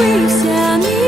会想你。